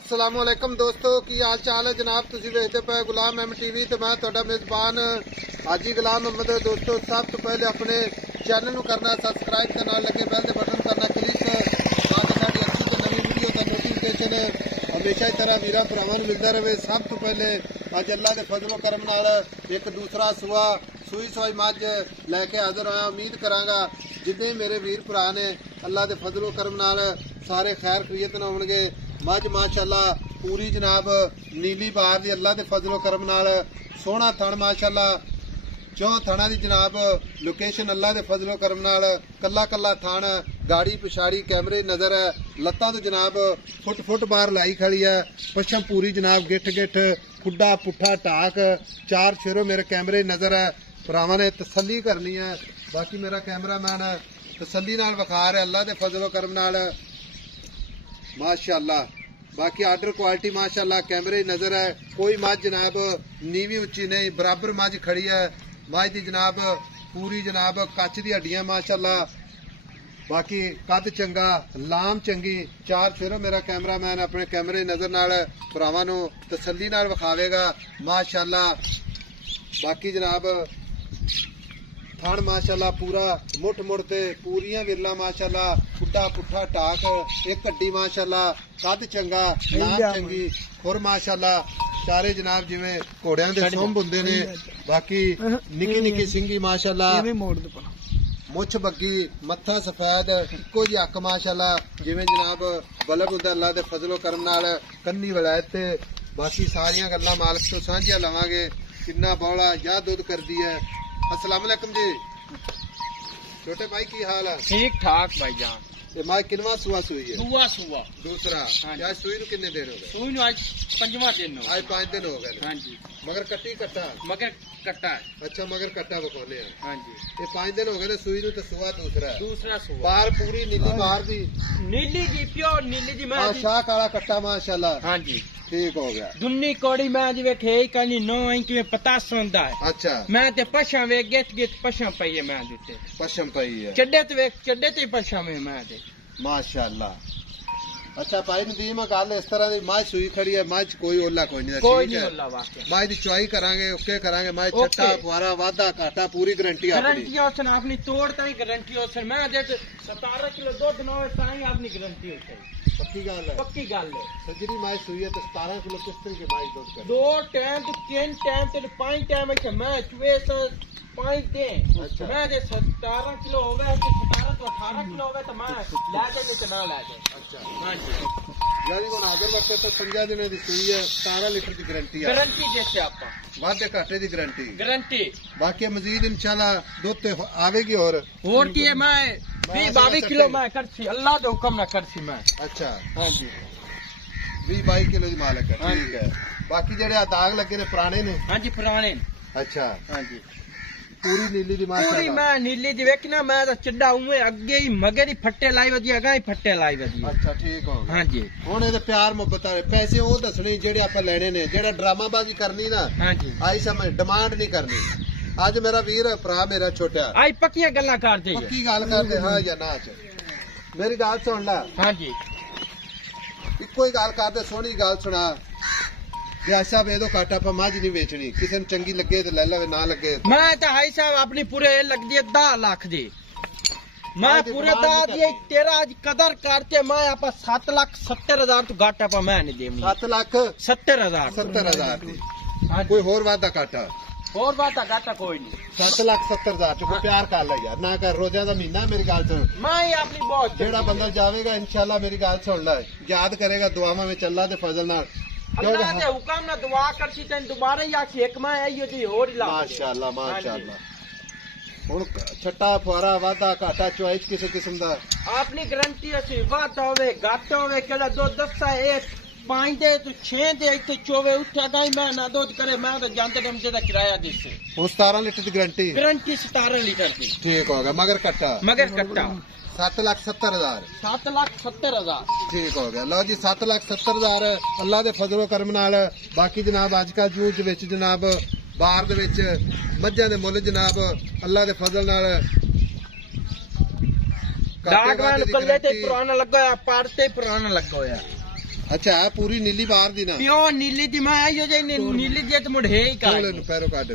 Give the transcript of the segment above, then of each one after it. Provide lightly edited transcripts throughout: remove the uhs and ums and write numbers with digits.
अस्सलामुअलैकुम दोस्तों की हाल चाल है जनाब। तुसी देखते पे गुलाम एम टीवी तो मैं ਤੁਹਾਡਾ मेजबान हाजी गुलाम अहमद। दोस्तों सब तो पहले अपने चैनल ਨੂੰ करना सबसक्राइब के नाल लगे बेल दे बटन करना क्लिक ताकि साडी अच्छी तो नवी वीडियो का नोटिफिकेशन हमेशा ही तरह वीरा भरावां ਨੂੰ मिलता रहे। सब तो पहले अज अल्लाह के फजलो करम नाल एक दूसरा सुआ सूई सोई मझ लैके हाजिर होया। उम्मीद करांगा जिन्ने मेरे वीर भरा ने अल्लाह के फजलो करम नाल सारे खैर खरीयत न होणगे। मझ माशाअल्लाह पूरी जनाब नीली बार दी अल्लाह के फजलो करम नाल सोहना थण माशाअल्लाह चौ थणा दी जनाब लोकेशन अल्लाह के फजलो करम नाल कला कला थण गाड़ी पिछाड़ी कैमरे नजर है। लत्तां तो जनाब फुट फुट बार लाई खड़ी है। पछम पूरी जनाब गिठ गिठ खुड्डा पुट्ठा टाक चार शेरों मेरे कैमरे नजर है। भरावां ने तसल्ली करनी है। बाकी मेरा कैमरामैन तसल्ली नाल विखा रहा अल्लाह के फजलो करम नाल माशाअल्लाह। बाकी आर्डर क्वालिटी माशाअल्लाह कैमरे नजर है। कोई मझ जनाब नीवी उच्ची नहीं बराबर मझ खड़ी है। मझ दी जनाब पूरी जनाब कच दी हड्डियां माशाअल्लाह। बाकी कद चंगा लाम चंगी चार शेरों मेरा कैमरामैन अपने कैमरे नजर नाल भरावां नूं तसल्ली नाल विखावेगा माशाअल्लाह। बाकी जनाब थण माशाअल्लाह पूरा मुठ मुड़ ते पूरियां विरला माशाअल्लाह खुड्डा पुट्ठा टाक एक हड्डी माशाअल्लाह कद चंगा लाम चंगी खुर माशाअल्लाह चारे जनाब जिवें घोड़ियां दे सुंभ हुंदे ने। बाकी निक्की निक्की सिंगी माशाअल्लाह मुछ बग्गी मत्था सफेद इक्को जी अक्क माशाअल्लाह जिवें जनाब बल्ब हुंदा अल्लाह दे फजलो करम नाल कन्नी वलायत। बाकी सारियां गल्लां मालक तो सांझियां लवांगे। किन्ना बौला या दुध करदी है। अस्सलाम वालेकुम जी छोटे भाई की हाल है? ठीक ठाक भाईजान। मां किनवा सुआ सुई है? सुआ दूसरा। आज सुई नु किन्ने दिन हो गए? सुई नु आज पंजवा दिन हो। आज 5 दिन हो गए। हां जी। मगर कट्टी कट्टा? मगर कट्टा है। अच्छा मगर कट्टा बखोले हैं। हां जी। ये 5 दिन हो गए सुई नु तो सुआ दूसरा है। दूसरा सुआ। बार पूरी नीली बार दी नीली जी प्योर नीली जी मैं जी। शाह काला कट्टा माशाअल्लाह। हां जी ठीक हो गया। दुन्नी कोड़ी मैं जी वेखे कनी 9 इंच में पता सुनदा है। अच्छा मैं ते पछा वे गेट गेट पछा पई है मैं दिते पश्चिम पई है। चड्डे ते वेख चड्डे ते पछा में मैं ते माशाअल्लाह। अच्छा भाई नदीम गल इस तरह दी मझ सुई खड़ी है। मझ कोई ओला कोई नहीं कोई नहीं ओला वाकई। मझ दी चुआई करांगे ओके करांगे। मझ छट्टा फुआरा वादा घाटा पूरी गारंटी अपनी। गारंटी होसन अपनी तोड़ ताई गारंटी होसन। मैं दे 17 किलो दूध ना होए ताई अपनी गारंटी होसे। पक्की गल है। पक्की गल है। सजरी मझ सुई है तो 17 किलो किस तरह की मझ दूध करे? 2 टाइम तो 3 टाइम तो 5 टाइम है मैं चुए 5 दे। अच्छा। मैं दे 17 किलो होवे तो 17 तो 18 किलो होवे तो मैं लाके ते ना लाके। अच्छा हां जी। यानी हुन हाजिर वक्त तो 5 दिनों दी सुई है 17 लीटर की गारंटी है। गारंटी देते आपा वादे घाटे दी गारंटी गारंटी। बाकी मजीद इंशाल्लाह दूध ते आवेगी। और की है मैं 20-22 किलो मैं करसी अल्लाह दे हुक्म ना करसी मैं। अच्छा हां जी 20-22 किलो दी मालक है। ठीक है। बाकी जेड़े दाग लगे ने पुराने ने? हां जी पुराने। अच्छा हां जी पूरी नीली दी माशाअल्लाह। पूरी मैं नीली दी वेखना मैं तो चड्डा उए अगे ही मगर ही फट्टे लाई वजी अगा ही फट्टे लाई वजी। अच्छा ठीक हो गया। हां जी हुन ए प्यार मोहब्बत वाले पैसे ओ दसने जेड़े आपा लेने ने जेड़ा ड्रामाबाजी करनी ना। हां जी आई समझ डिमांड नहीं करनी। आज मेरा वीर भरा मेरा छोटा आई पक्कियां गल्लां कर दे पक्की गल कर दे हां या ना। मेरी गल सुन ला। हां जी इक्को ही गल कर दे सोहनी गल सुना। भाई साहब ये तो काटा पर मझ नहीं बेचनी किसी ने चंगी लगे तो ले लवे ना लगे। मैं तो भाई साहब अपनी पूरे लगदी है 10 लाख दी। मैं पूरे 10 दी तेरा आज कदर करते मैं आप 7,70,000 तो घाटा पर मैं नहीं देनी। 7,70,000 70,000 दी। कोई होर वादा काटा? और वादा घाटा कोई नहीं। 7,70,000 को प्यार कर ले यार ना कर। रोजा का महीना मेरी गल सुन। मैं अपनी बहुत जेड़ा बंदा जावेगा इंशाल्लाह मेरी गल सुन ले याद करेगा दुआवां में अल्लाह दे फजल नाल अल्लाह दे हुक्म ना दुआ करसी तैन दोबारा ही आखी एक मैं आई जी और ला माशाअल्लाह माशाअल्लाह। हुन छट्टा फुआरा वादा घाटा चॉइस किसी किस्म दा अपनी गारंटी अछि। वादा होवे घाटा होवे केड़ा दो दसा ए 5 दे तो 6 दे इते 24 उठा गाई मैं ना दूध करे मैं तो जानते दम से किराया देसे। वो 17 लीटर की गारंटी 17 लीटर की। ठीक होगा मगर कट्टा 7,70,000 7,70,000 ठीक हो गया। लो जी 7,70,000 अल्लाह दे फजलो करम नाल। बाकी जनाब अजकल जूझ विच जनाब बाहर दे विच मझां दे मुੱਲ जनाब अल्लाह दे फजल नाल डागवान कल्ले ते पुराना लगा होया पाड़ते पुराना लगा होया। अच्छा है पूरी नीली बाहर दी ना प्योर नीली दी मैं आई हो जाए नीली दी तो मुझे ही का पैरों काट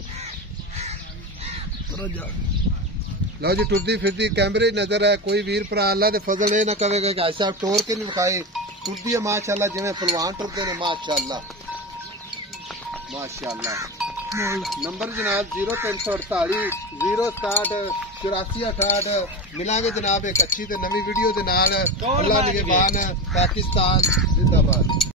लो जी टुरदी फिरदी कैमरे नजर है कोई वीर भरा अल्लाह दे फजल ए ना कहेगा कि भाई साहब टोर के नहीं विखाए टुरदी है माशाल्लाह जिवें पहलवान टुरदे ने माशाल्लाह माशाल्लाह नंबर जनाब 0348 067 8468 मिलांगे जनाब एक अच्छी ते नवी वीडियो दे नाल अल्लाह निगहबान पाकिस्तान जिंदाबाद।